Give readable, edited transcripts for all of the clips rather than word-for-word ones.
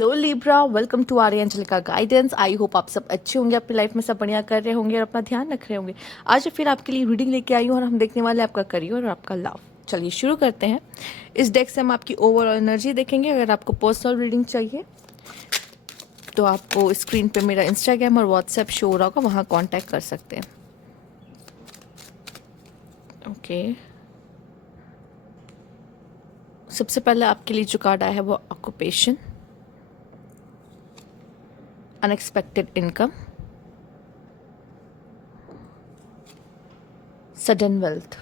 Hello Libra, welcome to Aryanjalika guidance. I hope आप सब अच्छे होंगे, अपनी लाइफ में सब बढ़िया कर रहे होंगे और अपना ध्यान रख रहे होंगे। आज फिर आपके लिए रीडिंग लेके आई हूँ और हम देखने वाले हैं आपका करियर और आपका लव। चलिए शुरू करते हैं। इस डेक से हम आपकी ओवरऑल एनर्जी देखेंगे। अगर आपको पर्सनल रीडिंग चाहिए तो आपको स्क्रीन पे मेरा इंस्टाग्राम और व्हाट्सएप शो हो रहा होगा, वहाँ कॉन्टैक्ट कर सकते हैं। ओके, सबसे पहले आपके लिए जो कार्ड आया है वो occupation, unexpected income, sudden wealth.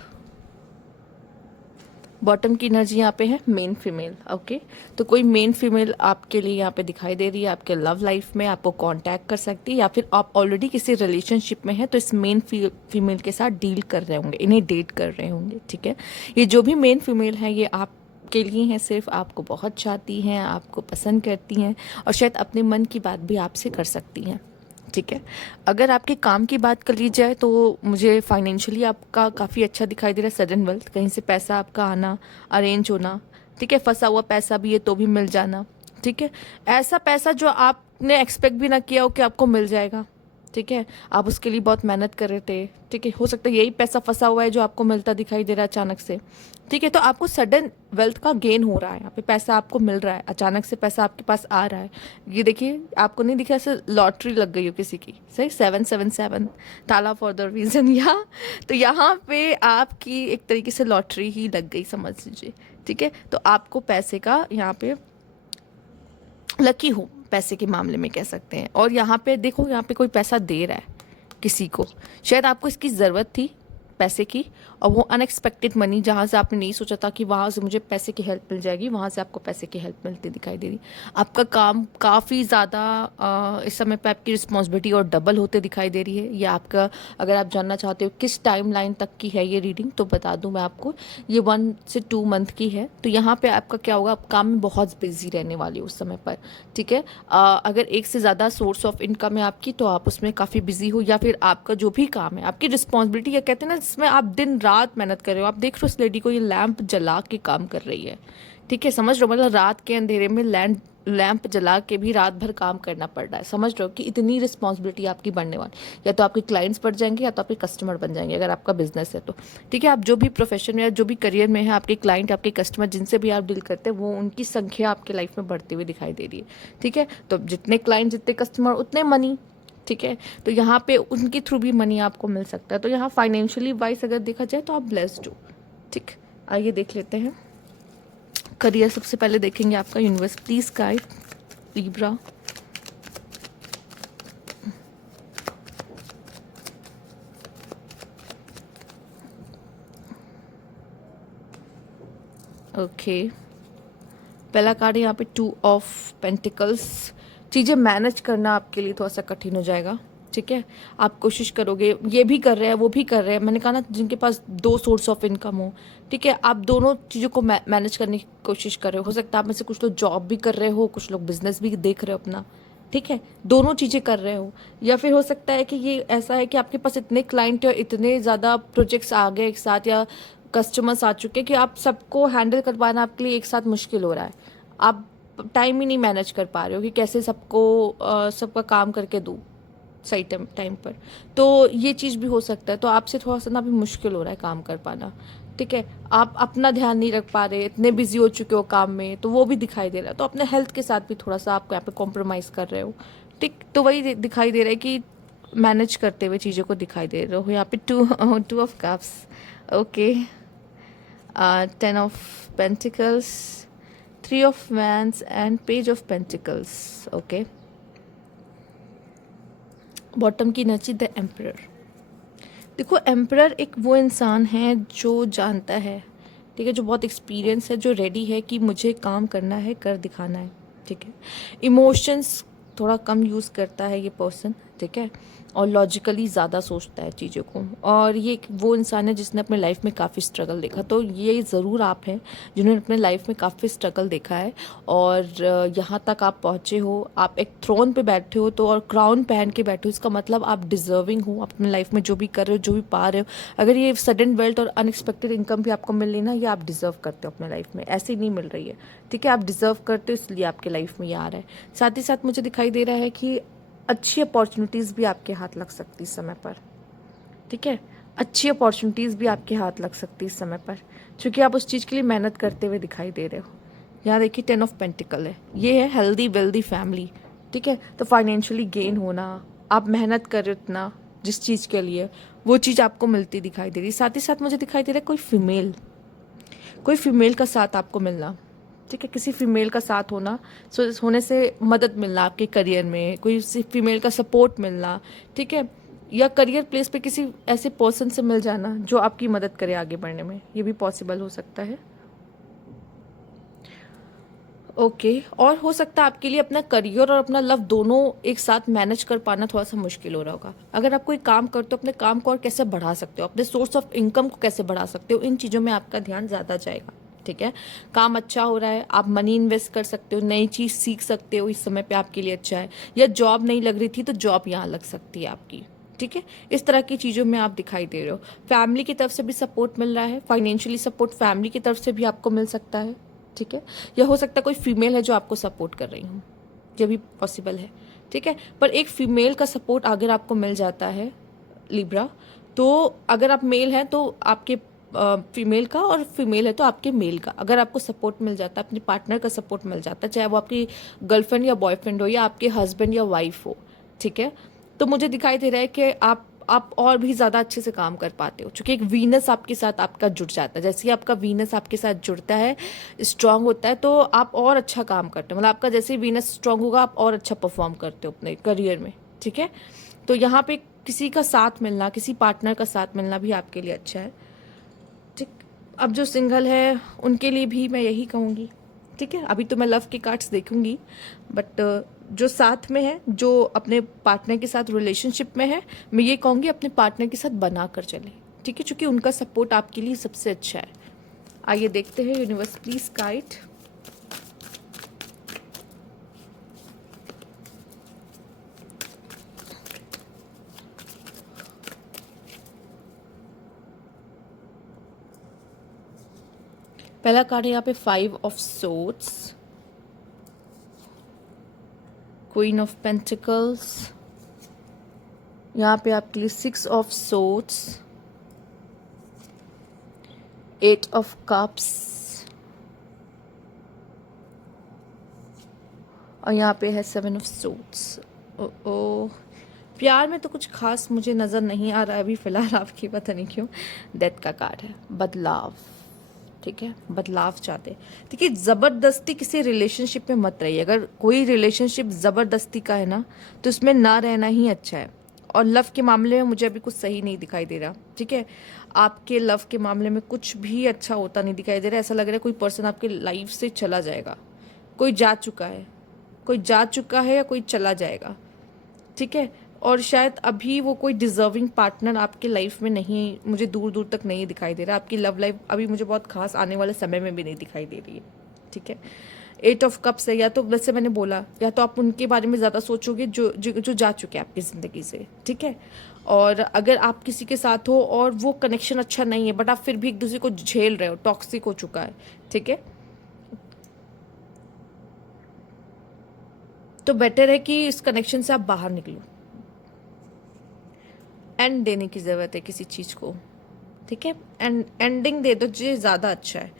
Bottom की एनर्जी यहाँ पे है मेन फीमेल। ओके, तो कोई मेन फीमेल आपके लिए यहाँ पे दिखाई दे रही है, आपके लव लाइफ में आपको कांटेक्ट कर सकती है, या फिर आप ऑलरेडी किसी रिलेशनशिप में हैं तो इस मेन फीमेल के साथ डील कर रहे होंगे, इन्हें डेट कर रहे होंगे। ठीक है, ये जो भी मेन फीमेल है ये आप के लिए हैं, सिर्फ आपको बहुत चाहती हैं, आपको पसंद करती हैं और शायद अपने मन की बात भी आपसे कर सकती हैं। ठीक है, अगर आपके काम की बात कर ली जाए तो मुझे फाइनेंशियली आपका काफ़ी अच्छा दिखाई दे रहा है। सडन वेल्थ, कहीं से पैसा आपका आना, अरेंज होना। ठीक है, फंसा हुआ पैसा भी है तो भी मिल जाना। ठीक है, ऐसा पैसा जो आपने एक्सपेक्ट भी ना किया हो कि आपको मिल जाएगा। ठीक है, आप उसके लिए बहुत मेहनत कर रहे थे। ठीक है, हो सकता है यही पैसा फंसा हुआ है जो आपको मिलता दिखाई दे रहा है अचानक से। ठीक है, तो आपको सडन वेल्थ का गेन हो रहा है, यहाँ पे पैसा आपको मिल रहा है, अचानक से पैसा आपके पास आ रहा है। ये देखिए, आपको नहीं दिखा ऐसे लॉटरी लग गई हो किसी की, सही 777 ताला फॉर द रीजन। यहाँ तो यहाँ पे आपकी एक तरीके से लॉटरी ही लग गई, समझ लीजिए। ठीक है, तो आपको पैसे का यहाँ पे लकी हो, पैसे के मामले में कह सकते हैं। और यहाँ पे देखो, यहाँ पे कोई पैसा दे रहा है किसी को, शायद आपको इसकी ज़रूरत थी पैसे की, और वो अनएक्सपेक्टेड मनी, जहाँ से आपने नहीं सोचा था कि वहाँ से मुझे पैसे की हेल्प मिल जाएगी, वहाँ से आपको पैसे की हेल्प मिलती दिखाई दे रही। आपका काम काफ़ी ज़्यादा इस समय पे आपकी रिस्पॉन्सिबिलिटी और डबल होते दिखाई दे रही है। ये आपका, अगर आप जानना चाहते हो किस टाइम लाइन तक की है ये रीडिंग, तो बता दूँ मैं आपको, ये 1 से 2 मंथ की है। तो यहाँ पे आपका क्या होगा, आप काम में बहुत बिजी रहने वाली हो उस समय पर। ठीक है, अगर एक से ज़्यादा सोर्स ऑफ इनकम है आपकी तो आप उसमें काफ़ी बिजी हो, या फिर आपका जो भी काम है, आपकी रिस्पॉन्सिबिलिटी, या कहते हैं ना, जिसमें आप दिन रात मेहनत कर रहे हो। आप देख रहे हो उस लेडी को, ये लैंप जला के काम कर रही है। ठीक है, समझ रहे हो, मतलब रात के अंधेरे में लैंप जला के भी रात भर काम करना पड़ रहा है। समझ रहे हो कि इतनी रिस्पॉन्सिबिलिटी आपकी बढ़ने वाली, या तो आपके क्लाइंट्स बढ़ जाएंगे या तो आपके कस्टमर बन जाएंगे अगर आपका बिजनेस है तो। ठीक है, आप जो भी प्रोफेशन में या जो भी करियर में है, आपके क्लाइंट, आपके कस्टमर जिनसे भी आप डील करते हैं, वो उनकी संख्या आपके लाइफ में बढ़ती हुई दिखाई दे रही है। ठीक है, तो जितने क्लाइंट, जितने कस्टमर, उतने मनी। ठीक है, तो यहाँ पे उनके थ्रू भी मनी आपको मिल सकता है। तो यहाँ फाइनेंशियली वाइज अगर देखा जाए तो आप ब्लेस्ड हो। ठीक, आइए देख लेते हैं करियर। सबसे पहले देखेंगे आपका universe, please guide Libra. Okay, पहला कार्ड है यहाँ पे 2 ऑफ पेंटिकल्स। चीज़ें मैनेज करना आपके लिए थोड़ा सा कठिन हो जाएगा। ठीक है, आप कोशिश करोगे, ये भी कर रहे हैं वो भी कर रहे हैं, मैंने कहा ना, जिनके पास 2 सोर्स ऑफ इनकम हो। ठीक है, आप दोनों चीज़ों को मैनेज करने की कोशिश कर रहे हो सकता है आप में से कुछ लोग जॉब भी कर रहे हो, कुछ लोग बिजनेस भी देख रहे हो अपना। ठीक है, दोनों चीज़ें कर रहे हो, या फिर हो सकता है कि ये ऐसा है कि आपके पास इतने क्लाइंट और इतने ज़्यादा प्रोजेक्ट्स आ गए एक साथ, या कस्टमर्स आ चुके हैं कि आप सबको हैंडल कर पाना आपके लिए एक साथ मुश्किल हो रहा है। आप टाइम ही नहीं मैनेज कर पा रहे हो कि कैसे सबको सबका काम करके दूँ सही टाइम पर। तो ये चीज़ भी हो सकता है, तो आपसे थोड़ा सा ना अभी मुश्किल हो रहा है काम कर पाना। ठीक है, आप अपना ध्यान नहीं रख पा रहे, इतने बिजी हो चुके हो काम में, तो वो भी दिखाई दे रहा है। तो अपने हेल्थ के साथ भी थोड़ा सा आप यहाँ पे कॉम्प्रोमाइज़ कर रहे हो। ठीक, तो वही दिखाई दे रहा है कि मैनेज करते हुए चीज़ों को दिखाई दे रहे हो। यहाँ पे 2 of cups. Okay, 10 of pentacles, 3 of wands and page of pentacles. Okay, bottom की एनर्जी द एम्परर। देखो, एम्परर एक वो इंसान है जो जानता है, ठीक है, जो बहुत एक्सपीरियंस है, जो रेडी है कि मुझे काम करना है, कर दिखाना है। ठीक है, इमोशंस थोड़ा कम यूज़ करता है ये पर्सन। ठीक है, और लॉजिकली ज़्यादा सोचता है चीज़ों को, और ये वो इंसान है जिसने अपने लाइफ में काफ़ी स्ट्रगल देखा। तो ये ज़रूर आप हैं जिन्होंने अपने लाइफ में काफ़ी स्ट्रगल देखा है, और यहाँ तक आप पहुँचे हो, आप एक थ्रोन पे बैठे हो, तो और क्राउन पहन के बैठे हो, इसका मतलब आप डिज़र्विंग हो अपने लाइफ में, जो भी कर रहे हो, जो भी पा रहे हो। अगर ये सडन वेल्थ और अनएक्सपेक्टेड इनकम भी आपको मिल रही ना, ये आप डिज़र्व करते हो अपने लाइफ में, ऐसे ही नहीं मिल रही है, ठीक है, आप डिज़र्व करते हो, इसलिए आपके लाइफ में ये आ रहा है। साथ ही साथ मुझे दिखाई दे रहा है कि अच्छी अपॉर्चुनिटीज़ भी आपके हाथ लग सकती इस समय पर, ठीक है, अच्छी अपॉर्चुनिटीज़ भी आपके हाथ लग सकती इस समय पर, क्योंकि आप उस चीज़ के लिए मेहनत करते हुए दिखाई दे रहे हो। यहाँ देखिए 10 ऑफ पेंटिकल है, ये है हेल्दी वेल्दी फैमिली, ठीक है, तो फाइनेंशियली गेन होना, आप मेहनत कर रहे हो इतना जिस चीज़ के लिए, वो चीज़ आपको मिलती दिखाई दे रही। साथ ही साथ मुझे दिखाई दे रहा है कोई फीमेल का साथ आपको मिलना, ठीक है, किसी फीमेल का साथ होना, होने से मदद मिलना आपके करियर में, कोई फीमेल का सपोर्ट मिलना, ठीक है, या करियर प्लेस पे किसी ऐसे पर्सन से मिल जाना जो आपकी मदद करे आगे बढ़ने में, ये भी पॉसिबल हो सकता है। ओके, और हो सकता है आपके लिए अपना करियर और अपना लव दोनों एक साथ मैनेज कर पाना थोड़ा सा मुश्किल हो रहा होगा। अगर आप कोई काम करते हो, अपने काम को और कैसे बढ़ा सकते हो, अपने सोर्स ऑफ इनकम को कैसे बढ़ा सकते हो, इन चीज़ों में आपका ध्यान ज़्यादा जाएगा, ठीक है। काम अच्छा हो रहा है, आप मनी इन्वेस्ट कर सकते हो, नई चीज़ सीख सकते हो, इस समय पे आपके लिए अच्छा है। या जॉब नहीं लग रही थी तो जॉब यहाँ लग सकती है आपकी, ठीक है। इस तरह की चीज़ों में आप दिखाई दे रहे हो। फैमिली की तरफ से भी सपोर्ट मिल रहा है, फाइनेंशियली सपोर्ट फैमिली की तरफ से भी आपको मिल सकता है, ठीक है। या हो सकता है कोई फीमेल है जो आपको सपोर्ट कर रही हूँ, ये भी पॉसिबल है, ठीक है। पर एक फीमेल का सपोर्ट अगर आपको मिल जाता है लिब्रा, तो अगर आप मेल हैं तो आपके फीमेल का, और फीमेल है तो आपके मेल का, अगर आपको सपोर्ट मिल जाता है, अपने पार्टनर का सपोर्ट मिल जाता है, चाहे वो आपकी गर्लफ्रेंड या बॉयफ्रेंड हो, या आपके हस्बैंड या वाइफ हो, ठीक है, तो मुझे दिखाई दे रहा है कि आप और भी ज़्यादा अच्छे से काम कर पाते हो, क्योंकि एक वीनस आपके साथ आपका जुड़ जाता है। जैसे ही आपका वीनस आपके साथ जुड़ता है, स्ट्रांग होता है, तो आप और अच्छा काम करते हो, मतलब आपका जैसे ही वीनस स्ट्रांग होगा आप और अच्छा परफॉर्म करते हो अपने करियर में, ठीक है। तो यहाँ पे किसी का साथ मिलना, किसी पार्टनर का साथ मिलना भी आपके लिए अच्छा है, ठीक। अब जो सिंगल है उनके लिए भी मैं यही कहूँगी, ठीक है। अभी तो मैं लव के कार्ड्स देखूंगी, बट जो साथ में है, जो अपने पार्टनर के साथ रिलेशनशिप में है, मैं ये कहूँगी अपने पार्टनर के साथ बना कर चले, ठीक है, क्योंकि उनका सपोर्ट आपके लिए सबसे अच्छा है। आइए देखते हैं, यूनिवर्स प्लीज गाइड। पहला कार्ड है यहाँ पे 5 of swords, queen of pentacles, यहाँ पे आपके लिए 6 ऑफ सोर्ड्स, 8 ऑफ कप्स, और यहाँ पे है 7 ऑफ सोर्ड्स। ओ प्यार में तो कुछ खास मुझे नज़र नहीं आ रहा है अभी फ़िलहाल, आपकी पता नहीं क्यों। डेथ का कार्ड है, बदलाव, ठीक है, बदलाव चाहते। देखिए, ज़बरदस्ती किसी रिलेशनशिप में मत रहिए। अगर कोई रिलेशनशिप ज़बरदस्ती का है ना, तो उसमें ना रहना ही अच्छा है। और लव के मामले में मुझे अभी कुछ सही नहीं दिखाई दे रहा, ठीक है। आपके लव के मामले में कुछ भी अच्छा होता नहीं दिखाई दे रहा है। ऐसा लग रहा है कोई पर्सन आपके लाइफ से चला जाएगा, कोई जा चुका है, कोई जा चुका है या कोई चला जाएगा, ठीक है। और शायद अभी वो कोई डिजर्विंग पार्टनर आपके लाइफ में नहीं, मुझे दूर दूर तक नहीं दिखाई दे रहा। आपकी लव लाइफ अभी मुझे बहुत खास आने वाले समय में भी नहीं दिखाई दे रही है, ठीक है। 8 ऑफ कप्स है, या तो वैसे मैंने बोला, या तो आप उनके बारे में ज़्यादा सोचोगे जो जो जो जा चुके हैं आपकी ज़िंदगी से, ठीक है। और अगर आप किसी के साथ हो और वो कनेक्शन अच्छा नहीं है, बट आप फिर भी एक दूसरे को झेल रहे हो, टॉक्सिक हो चुका है, ठीक है, तो बेटर है कि इस कनेक्शन से आप बाहर निकलो। एंड देने की ज़रूरत है किसी चीज़ को, ठीक है, एंडिंग दे दो जो ज़्यादा अच्छा है।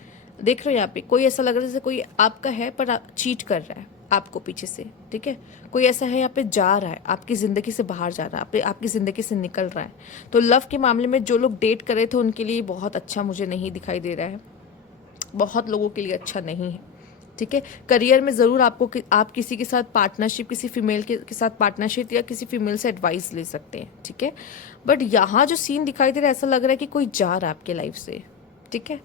देख रहे हो यहाँ पे कोई ऐसा लग रहा है जैसे कोई आपका है पर चीट कर रहा है आपको पीछे से, ठीक है। कोई ऐसा है यहाँ पे जा रहा है, आपकी ज़िंदगी से बाहर जा रहा है, आपकी ज़िंदगी से निकल रहा है। तो लव के मामले में जो लोग डेट कर रहे थे उनके लिए बहुत अच्छा मुझे नहीं दिखाई दे रहा है, बहुत लोगों के लिए अच्छा नहीं है, ठीक है। करियर में ज़रूर आपको आप किसी के साथ पार्टनरशिप, किसी फीमेल के साथ पार्टनरशिप या किसी फीमेल से एडवाइस ले सकते हैं, ठीक है। बट यहाँ जो सीन दिखाई दे रहा है, ऐसा लग रहा है कि कोई जा रहा है आपके लाइफ से, ठीक है।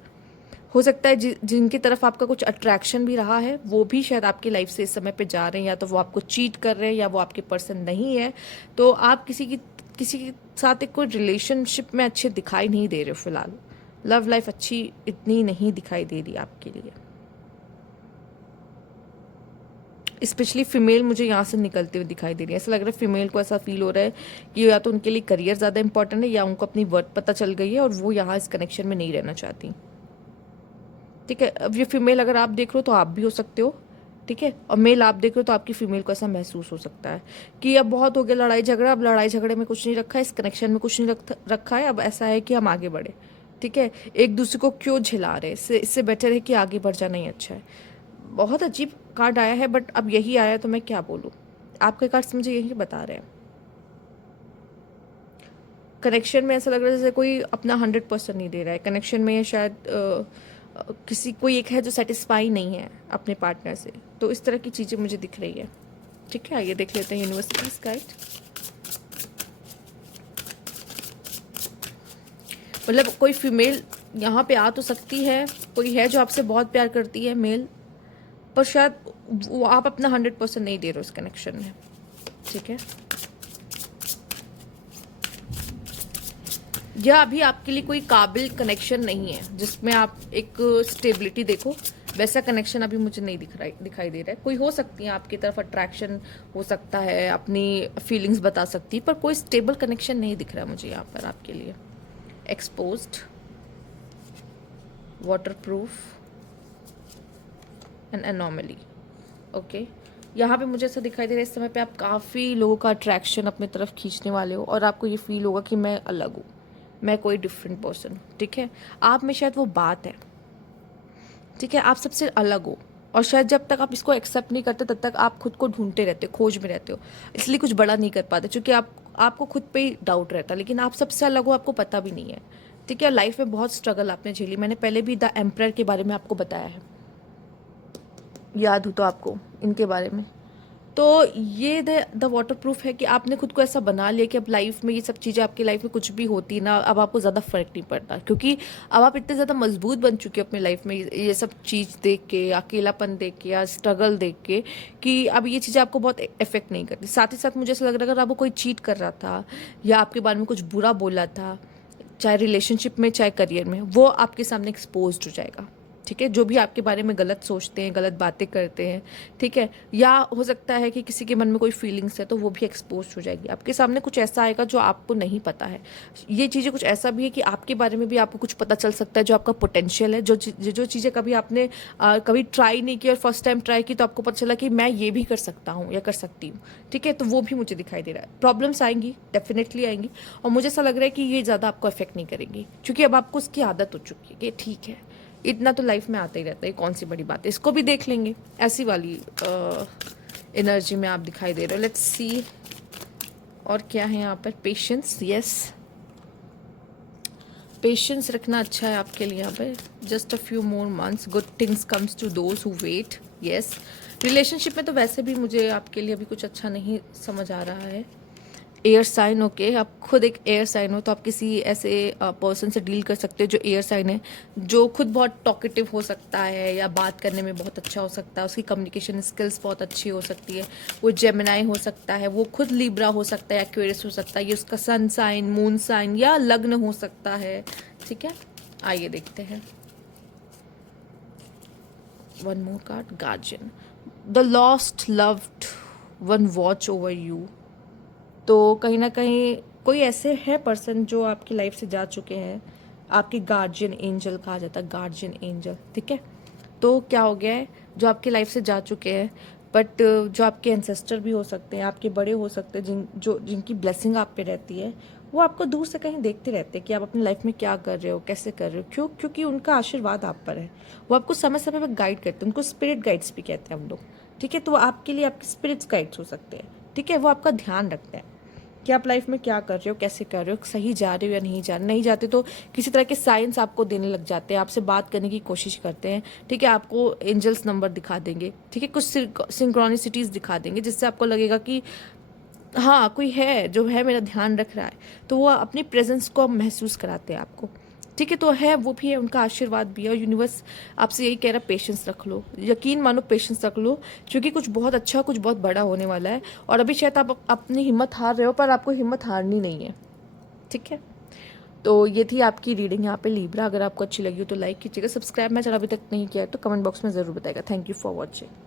हो सकता है जिनकी तरफ आपका कुछ अट्रैक्शन भी रहा है वो भी शायद आपकी लाइफ से इस समय पे जा रहे हैं, या तो वो आपको चीट कर रहे हैं या वो आपके पर्सन नहीं है। तो आप किसी के साथ एक कोई रिलेशनशिप में अच्छे दिखाई नहीं दे रहे हो फिलहाल। लव लाइफ अच्छी इतनी नहीं दिखाई दे रही आपके लिए। स्पेशली फीमेल मुझे यहाँ से निकलते हुए दिखाई दे रही है। ऐसा लग रहा है फीमेल को ऐसा फील हो रहा है कि या तो उनके लिए करियर ज़्यादा इंपॉर्टेंट है या उनको अपनी वर्थ पता चल गई है और वो यहाँ इस कनेक्शन में नहीं रहना चाहती। ठीक है, अब ये फीमेल अगर आप देख रहे हो तो आप भी हो सकते हो। ठीक है, और मेल आप देख रहे हो तो आपकी फीमेल को ऐसा महसूस हो सकता है कि अब बहुत हो गया लड़ाई झगड़ा, अब लड़ाई झगड़े में कुछ नहीं रखा है, इस कनेक्शन में कुछ नहीं रखा है, अब ऐसा है कि हम आगे बढ़े। ठीक है, एक दूसरे को क्यों झिला रहे, इससे बेटर है कि आगे बढ़ जाना ही अच्छा है। बहुत अजीब कार्ड आया है, बट अब यही आया तो मैं क्या बोलूँ, आपके कार्ड्स मुझे यही बता रहे हैं। कनेक्शन में ऐसा लग रहा है जैसे कोई अपना 100% नहीं दे रहा है कनेक्शन में, शायद किसी कोई एक है जो सेटिस्फाई नहीं है अपने पार्टनर से, तो इस तरह की चीज़ें मुझे दिख रही है। ठीक है, आइए देख लेते हैं यूनिवर्सिटीज गाइड। मतलब कोई फीमेल यहाँ पे आ तो सकती है, कोई है जो आपसे बहुत प्यार करती है मेल, पर शायद वो आप अपना 100% नहीं दे रहे हो इस कनेक्शन में। ठीक है, यह अभी आपके लिए कोई काबिल कनेक्शन नहीं है जिसमें आप एक स्टेबिलिटी देखो, वैसा कनेक्शन अभी मुझे नहीं दिखाई दे रहा है। कोई हो सकती है आपकी तरफ अट्रैक्शन हो सकता है, अपनी फीलिंग्स बता सकती है, पर कोई स्टेबल कनेक्शन नहीं दिख रहा मुझे यहाँ पर आपके लिए। Exposed, waterproof and anomaly. Okay, यहाँ पे मुझे ऐसा दिखाई दे रहा है इस समय पे आप काफ़ी लोगों का अट्रैक्शन अपनी तरफ खींचने वाले हो और आपको ये फील होगा कि मैं अलग हूँ, मैं कोई डिफरेंट पर्सन हूँ। ठीक है, आप में शायद वो बात है। ठीक है, आप सबसे अलग हो और शायद जब तक आप इसको एक्सेप्ट नहीं करते तब तक आप खुद को ढूंढते रहते हो, खोज में रहते हो, इसलिए कुछ बड़ा नहीं कर पाते क्योंकि आपको खुद पे ही डाउट रहता है, लेकिन आप सबसे अलग हो, आपको पता भी नहीं है। ठीक है, लाइफ में बहुत स्ट्रगल आपने झेली, मैंने पहले भी द एम्परर के बारे में आपको बताया है, याद हो तो आपको इनके बारे में। तो ये द वाटर प्रूफ है कि आपने खुद को ऐसा बना लिया कि अब लाइफ में ये सब चीज़ें आपकी लाइफ में कुछ भी होती ना, अब आपको ज़्यादा फर्क नहीं पड़ता क्योंकि अब आप इतने ज़्यादा मजबूत बन चुके हो अपनी लाइफ में ये सब चीज़ देख के, अकेलापन देख के या स्ट्रगल देख के, कि अब ये चीज़ें आपको बहुत इफेक्ट नहीं करती। साथ ही साथ मुझे ऐसा लग रहा है अगर आपको कोई चीट कर रहा था या आपके बारे में कुछ बुरा बोला था, चाहे रिलेशनशिप में चाहे करियर में, वो आपके सामने एक्सपोज हो जाएगा। ठीक है, जो भी आपके बारे में गलत सोचते हैं, गलत बातें करते हैं, ठीक है, या हो सकता है कि किसी के मन में कोई फीलिंग्स है तो वो भी एक्सपोज हो जाएगी आपके सामने। कुछ ऐसा आएगा जो आपको नहीं पता है। ये चीज़ें कुछ ऐसा भी है कि आपके बारे में भी आपको कुछ पता चल सकता है, जो आपका पोटेंशियल है, जो चीज़ें कभी आपने कभी ट्राई नहीं की और फर्स्ट टाइम ट्राई की तो आपको पता चला कि मैं ये भी कर सकता हूँ या कर सकती हूँ। ठीक है, तो वो भी मुझे दिखाई दे रहा है। प्रॉब्लम्स आएंगी, डेफिनेटली आएंगी, और मुझे ऐसा लग रहा है कि ये ज़्यादा आपको अफेक्ट नहीं करेंगी क्योंकि अब आपको उसकी आदत हो चुकी है कि ठीक है, इतना तो लाइफ में आता ही रहता है, कौन सी बड़ी बात है, इसको भी देख लेंगे। ऐसी वाली एनर्जी में आप दिखाई दे रहे हो। लेट्स सी और क्या है यहाँ पर। पेशेंस, यस, पेशेंस रखना अच्छा है आपके लिए यहाँ पे। Just a few more months, good things comes to those who wait, yes. Relationship में तो वैसे भी मुझे आपके लिए अभी कुछ अच्छा नहीं समझ आ रहा है। एयर साइन, ओके, आप खुद एक एयर साइन हो तो आप किसी ऐसे पर्सन से डील कर सकते हो जो एयर साइन है, जो खुद बहुत टॉकेटिव हो सकता है या बात करने में बहुत अच्छा हो सकता है, उसकी कम्युनिकेशन स्किल्स बहुत अच्छी हो सकती है। वो जेमिनाई हो सकता है, वो खुद लिब्रा हो सकता है, एक्वेरियस हो सकता है, ये उसका सन साइन, मून साइन या लग्न हो सकता है। ठीक है, आइए देखते हैं। One more card, guardian. The lost loved one watch over you. तो कहीं ना कहीं कोई ऐसे है पर्सन जो आपकी लाइफ से जा चुके हैं, आपके गार्जियन एंजल कहा जाता है, गार्जियन एंजल। ठीक है, तो क्या हो गया है, जो आपकी लाइफ से जा चुके हैं, बट जो आपके एंसेस्टर भी हो सकते हैं, आपके बड़े हो सकते हैं, जिनकी ब्लेसिंग आप पे रहती है, वो आपको दूर से कहीं देखते रहते हैं कि आप अपनी लाइफ में क्या कर रहे हो, कैसे कर रहे हो। क्यों? क्योंकि उनका आशीर्वाद आप पर है। वो आपको समय समय पर गाइड करते हैं, उनको स्पिरिट गाइड्स भी कहते हैं हम लोग। ठीक है, तो वो आपके लिए आपके स्पिरिट्स गाइड्स हो सकते हैं। ठीक है, वो आपका ध्यान रखते हैं कि आप लाइफ में क्या कर रहे हो, कैसे कर रहे हो, सही जा रहे हो या नहीं जाते तो किसी तरह के साइंस आपको देने लग जाते हैं, आपसे बात करने की कोशिश करते हैं। ठीक है, आपको एंजल्स नंबर दिखा देंगे। ठीक है, कुछ सिंक्रोनिसिटीज़ दिखा देंगे जिससे आपको लगेगा कि हाँ, कोई है जो है मेरा ध्यान रख रहा है, तो वो अपनी प्रेजेंस को महसूस कराते हैं आपको। ठीक है, तो है वो भी है, उनका आशीर्वाद भी है, और यूनिवर्स आपसे यही कह रहा है पेशेंस रख लो, यकीन मानो, पेशेंस रख लो, क्योंकि कुछ बहुत अच्छा, कुछ बहुत बड़ा होने वाला है। और अभी शायद आप अपनी हिम्मत हार रहे हो, पर आपको हिम्मत हारनी नहीं है। ठीक है, तो ये थी आपकी रीडिंग यहाँ पे लिब्रा। अगर आपको अच्छी लगी हो तो लाइक कीजिएगा, सब्सक्राइब मैं चला अभी तक नहीं किया है तो कमेंट बॉक्स में ज़रूर बताएगा। Thank you for watching.